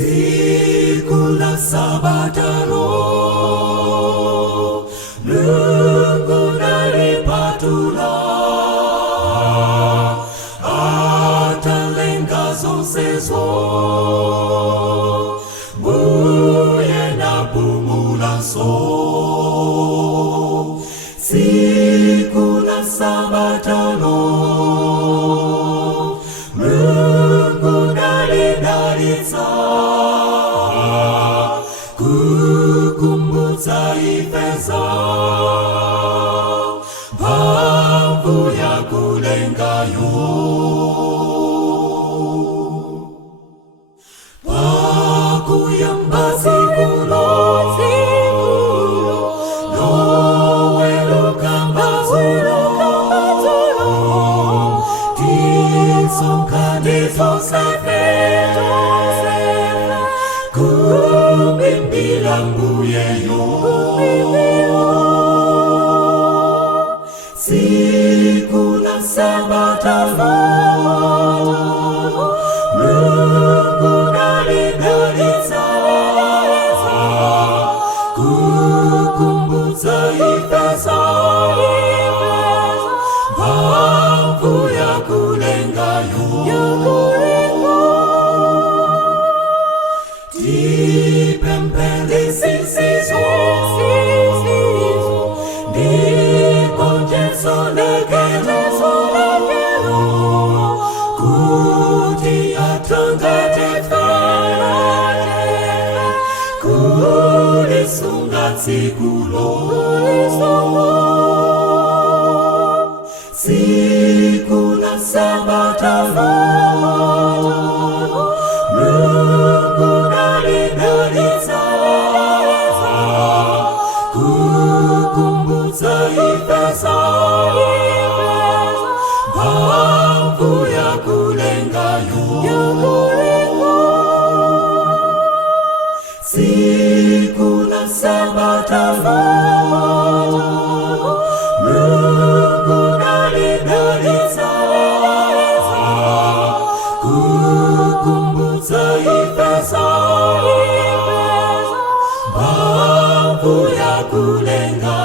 Siku la Sabatano, Mungu nalipatula, atalenga zonse zo, buye na pumula so. Siku la Sabatano, Mungu nalidalitsa, kukumbutsa ifeza, mphamvu ya kulengayo. Pakuyamba tsikulo, loweluka madzulo, tisonkhane tonsefe, kumimbila mbuyeyo. Siku la Sabatano, Mungu nalidalitsa, kukumbutsa ifeza, mphamvu ya kulengayo. Tipempele sisizo, ndikonjeso lekelo, kuti atangatefe, kulisunga tsikulo. Siku la Sabatano, Mungu nalidalitsa, kukumbutsa ifeza, mphamvu ya kulengayo. Siku la Sabatano, Mungu nalidalitsa, kukumbutsa ifeza, mphamvu ya kulengayo.